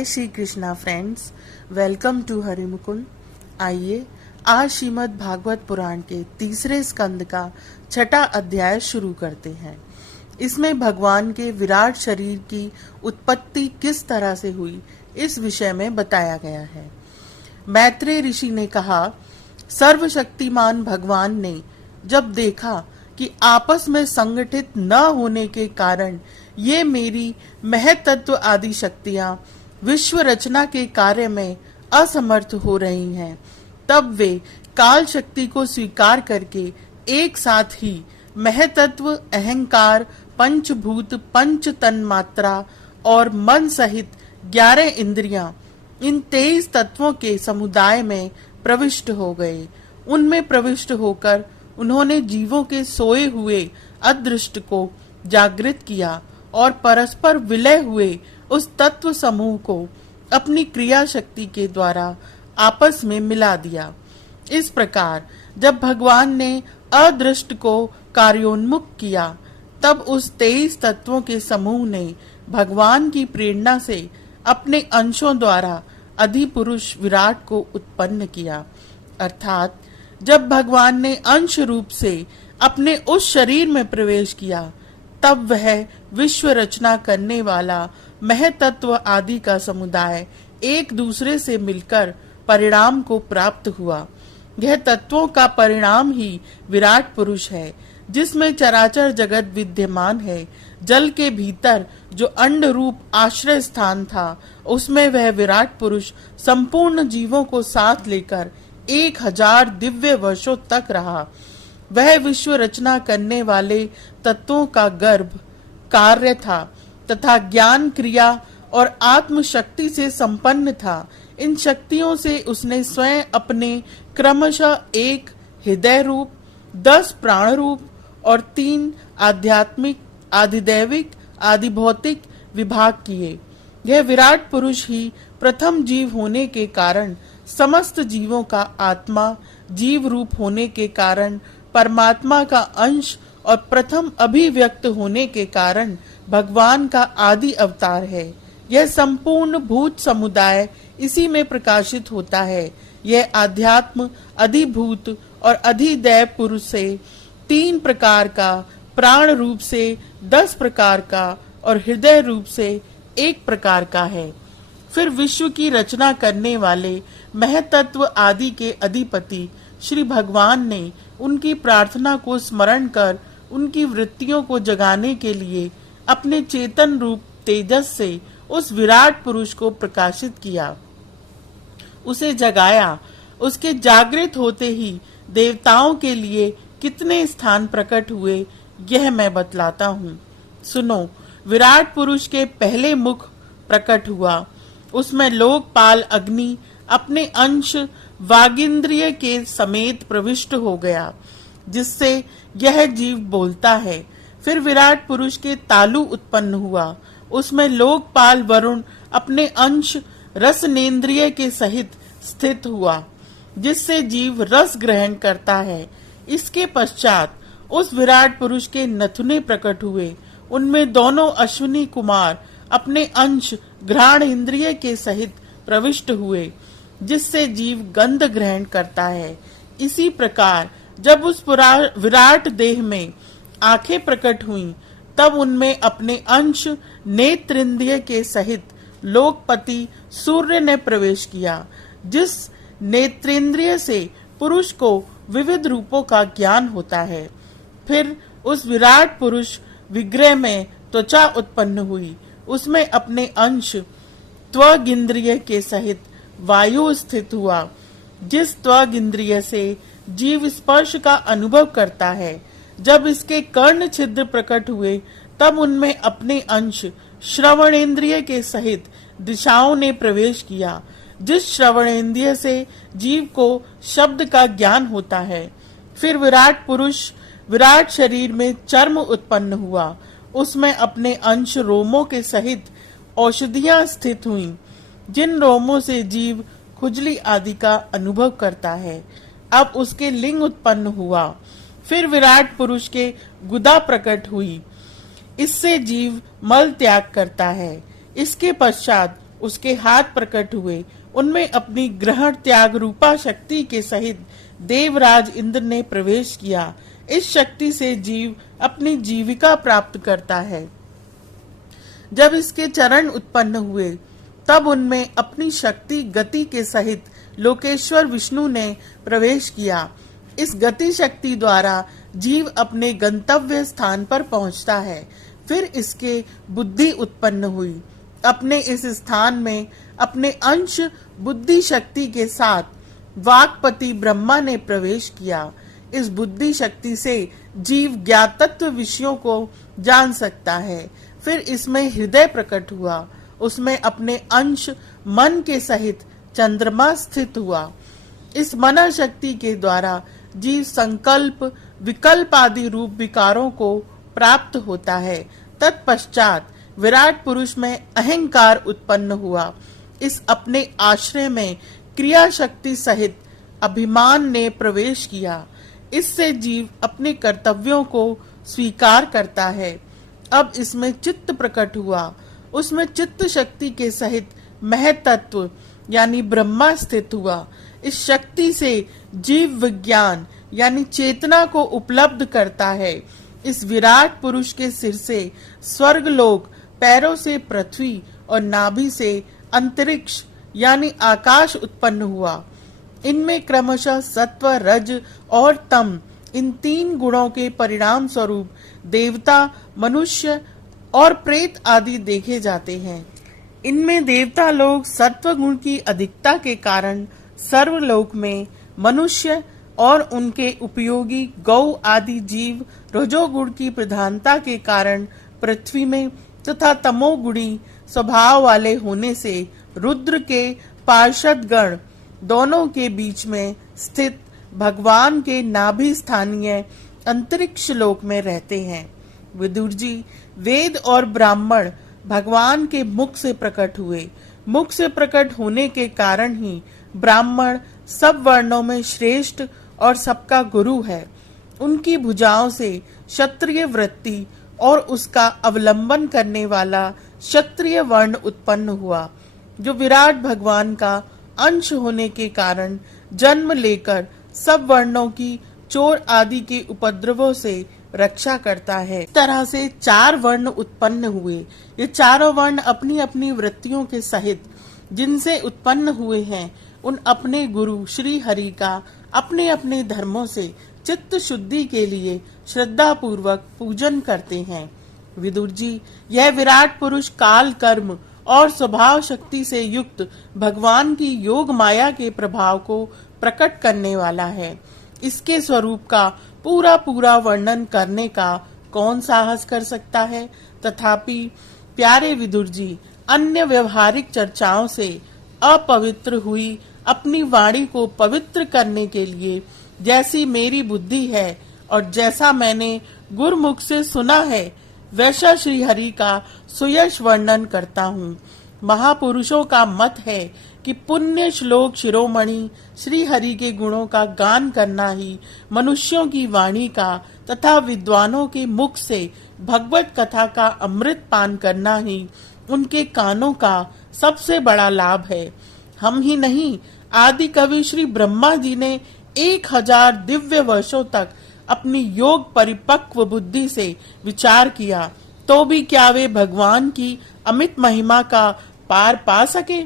जय Shri Krishna friends, welcome to Harimukund. आइए आज श्रीमद् भागवत पुराण के तीसरे स्कंद का छठा अध्याय शुरू करते हैं। इसमें भगवान के विराट शरीर की उत्पत्ति किस तरह से हुई, इस विषय में बताया गया है। मैत्रेय ऋषि ने कहा, सर्वशक्तिमान भगवान ने जब देखा कि आपस में संगठित न होने के कारण ये मेरी महतत्व आदि शक्तियां विश्व रचना के कार्य में असमर्थ हो रही हैं, तब वे काल शक्ति को स्वीकार करके एक साथ ही महतत्व, अहंकार, पंचभूत, पंच तन्मात्रा और मन सहित 11 इंद्रियां, इन 23 तत्वों के समुदाय में प्रविष्ट हो गए। उनमें प्रविष्ट होकर उन्होंने जीवों के सोए हुए अदृष्ट को जागृत किया और परस्पर विलय हुए उस तत्व समूह को अपनी क्रिया शक्ति के द्वारा आपस में मिला दिया। इस प्रकार जब भगवान ने अदृष्ट को कार्योन्मुख किया, तब उस 23 तत्वों के समूह ने भगवान की प्रेरणा से अपने अंशों द्वारा अधिपुरुष विराट को उत्पन्न किया। अर्थात जब भगवान ने अंश रूप से अपने उस शरीर में प्रवेश किया, तब वह विश्व रचना करने वाला महतत्व आदि का समुदाय एक दूसरे से मिलकर परिणाम को प्राप्त हुआ। यह तत्वों का परिणाम ही विराट पुरुष है, जिसमें चराचर जगत विद्यमान है। जल के भीतर जो अंड रूप आश्रय स्थान था, उसमें वह विराट पुरुष संपूर्ण जीवों को साथ लेकर 1000 दिव्य वर्षों तक रहा। वह विश्व रचना करने वाले तत्वों का गर्भ कार्य था तथा ज्ञान, क्रिया और आत्म शक्ति से संपन्न था। इन शक्तियों से उसने स्वयं अपने क्रमशः 1 हृदय रूप, 10 प्राण रूप और 3 आध्यात्मिक, आधिदैविक, आधिभौतिक विभाग किए। यह विराट पुरुष ही प्रथम जीव होने के कारण समस्त जीवों का आत्मा, जीव रूप होने के कारण परमात्मा का अंश और प्रथम अभिव्यक्त होने के कारण भगवान का आदि अवतार है। यह संपूर्ण भूत समुदाय इसी में प्रकाशित होता है। यह आध्यात्म, अधिभूत और अधिदैव पुरुष से 3 प्रकार का, प्राण रूप से 10 प्रकार का और हृदय रूप से 1 प्रकार का है। फिर विश्व की रचना करने वाले महतत्व आदि के अधिपति श्री भगवान ने उनकी प्रार्थना को स्मरण कर उनकी वृत्तियों को जगाने के लिए अपने चेतन रूप तेजस से उस विराट पुरुष को प्रकाशित किया, उसे जगाया। उसके जागृत होते ही देवताओं के लिए कितने स्थान प्रकट हुए, यह मैं बतलाता हूँ। सुनो, विराट पुरुष के पहले मुख प्रकट हुआ। उसमें लोकपाल अग्नि अपने अंश वागिंद्रिय के समेत प्रविष्ट हो गया, जिससे यह जीव बोलता है। फिर विराट पुरुष के तालु उत्पन्न हुआ। उसमें लोकपाल वरुण अपने अंश रसनेन्द्रिय के सहित स्थित हुआ, जिससे जीव रस ग्रहण करता है। इसके पश्चात उस विराट पुरुष के नथुने प्रकट हुए। उनमें दोनों अश्विनी कुमार अपने अंश घ्राण इंद्रिय के सहित प्रविष्ट हुए, जिससे जीव गंध ग्रहण करता है। इसी प्रकार जब उस विराट देह में आंखें प्रकट हुईं, तब उनमें अपने अंश नेत्रेंद्रिय के सहित लोकपति सूर्य ने प्रवेश किया, जिस नेत्रेंद्रिय से पुरुष को विविध रूपों का ज्ञान होता है। फिर उस विराट पुरुष विग्रह में त्वचा उत्पन्न हुई। उसमें अपने अंश त्वगिंद्रिय के सहित वायु स्थित हुआ, जिस त्वगिंद्रिय से जीव स्पर्श का अनुभव करता है। जब इसके कर्ण छिद्र प्रकट हुए, तब उनमें अपने अंश श्रवणेन्द्रिय के सहित दिशाओं ने प्रवेश किया, जिस श्रवणेन्द्रिय से जीव को शब्द का ज्ञान होता है। फिर विराट पुरुष विराट शरीर में चर्म उत्पन्न हुआ। उसमें अपने अंश रोमों के सहित औषधियां स्थित हुईं, जिन रोमों से जीव खुजली आदि का अनुभव करता है। अब उसके लिंग उत्पन्न हुआ। फिर विराट पुरुष के गुदा प्रकट हुई। इससे जीव मल त्याग करता है। इसके पश्चात उसके हाथ प्रकट हुए, उनमें अपनी ग्रहण त्याग रूपा शक्ति के सहित देवराज इंद्र ने प्रवेश किया। इस शक्ति से जीव अपनी जीविका प्राप्त करता है। जब इसके चरण उत्पन्न हुए तब उनमें अपनी शक्ति गति के सहित लोकेश्वर विष्णु ने प्रवेश किया। इस गति शक्ति द्वारा जीव अपने गंतव्य स्थान पर पहुंचता है। फिर इसके बुद्धि उत्पन्न हुई। अपने इस स्थान में अपने अंश बुद्धि शक्ति के साथ वाक्पति ब्रह्मा ने प्रवेश किया। इस बुद्धि शक्ति से जीव ज्ञातत्व विषयों को जान सकता है। फिर इसमें हृदय प्रकट हुआ, उसमें अपने अंश मन के सहित चंद्रमा स्थित हुआ। इस मन शक्ति के द्वारा जीव संकल्प विकल्प आदि रूप विकारों को प्राप्त होता है। तत्पश्चात विराट पुरुष में अहंकार उत्पन्न हुआ। इस अपने आश्रय में क्रिया शक्ति सहित अभिमान ने प्रवेश किया। इससे जीव अपने कर्तव्यों को स्वीकार करता है। अब इसमें चित्त प्रकट हुआ, उसमें चित्त शक्ति के सहित महतत्व यानी ब्रह्मा स्थित हुआ। इस शक्ति से जीव विज्ञान यानी चेतना को उपलब्ध करता है। इस विराट पुरुष के सिर से स्वर्ग लोक, पैरों से पृथ्वी और नाभि से अंतरिक्ष यानी आकाश उत्पन्न हुआ। इनमें क्रमशः सत्व, रज और तम इन तीन गुणों के परिणाम स्वरूप देवता, मनुष्य और प्रेत आदि देखे जाते हैं। इनमें देवता लोग सत्व गुण की अधिकता के कारण सर्वलोक में, मनुष्य और उनके उपयोगी गौ आदि जीव रजोगुण की प्रधानता के कारण पृथ्वी में तथा तमोगुणी स्वभाव वाले होने से रुद्र के पार्षद गण दोनों के बीच में स्थित भगवान के नाभि स्थानीय अंतरिक्ष लोक में रहते हैं। विदुर जी, वेद और ब्राह्मण भगवान के मुख से प्रकट हुए। मुख से प्रकट होने के कारण ही ब्राह्मण सब वर्णों में श्रेष्ठ और सबका गुरु है। उनकी भुजाओं से क्षत्रिय वृत्ति और उसका अवलंबन करने वाला क्षत्रिय वर्ण उत्पन्न हुआ, जो विराट भगवान का अंश होने के कारण जन्म लेकर सब वर्णों की चोर आदि के उपद्रवों से रक्षा करता है। इस तरह से चार वर्ण उत्पन्न हुए। ये चारों वर्ण अपनी अपनी वृत्तियों के सहित जिनसे उत्पन्न हुए हैं, उन अपने गुरु श्री हरि का अपने अपने धर्मों से चित्त शुद्धि के लिए श्रद्धा पूर्वक पूजन करते हैं। विदुर जी, यह विराट पुरुष काल, कर्म और स्वभाव शक्ति से युक्त भगवान की योग माया के प्रभाव को प्रकट करने वाला है। इसके स्वरूप का पूरा पूरा वर्णन करने का कौन साहस कर सकता है। तथापि प्यारे विदुर जी, अन्य व्यवहारिक चर्चाओं से अपवित्र हुई अपनी वाणी को पवित्र करने के लिए जैसी मेरी बुद्धि है और जैसा मैंने गुरुमुख से सुना है, वैसा श्री हरि का सुयश वर्णन करता हूँ। महापुरुषों का मत है कि पुण्य श्लोक शिरोमणि श्री हरि के गुणों का गान करना ही मनुष्यों की वाणी का तथा विद्वानों के मुख से भगवत कथा का अमृत पान करना ही उनके कानों का सबसे बड़ा लाभ है। हम ही नहीं, आदि कवि श्री ब्रह्मा जी ने 1000 दिव्य वर्षों तक अपनी योग परिपक्व बुद्धि से विचार किया, तो भी क्या वे भगवान की अमित महिमा का पार पा सके।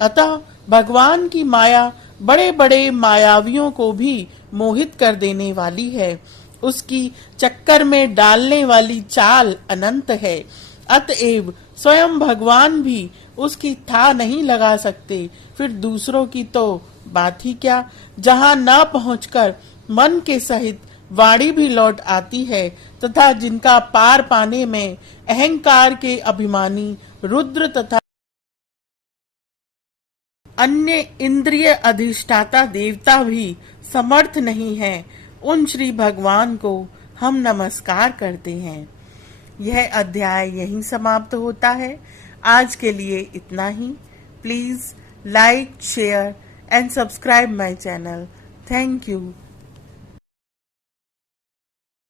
अतः भगवान की माया बड़े बड़े मायावियों को भी मोहित कर देने वाली है। उसकी चक्कर में डालने वाली चाल अनंत है। अतएव स्वयं भगवान भी उसकी था नहीं लगा सकते, फिर दूसरों की तो बात ही क्या। जहाँ न पहुंचकर मन के सहित वाणी भी लौट आती है तथा जिनका पार पाने में अहंकार के अभिमानी रुद्र तथा अन्य इंद्रिय अधिष्ठाता देवता भी समर्थ नहीं है, उन श्री भगवान को हम नमस्कार करते हैं। यह अध्याय यहीं समाप्त होता है। आज के लिए इतना ही। Please like, share and subscribe my channel. Thank you.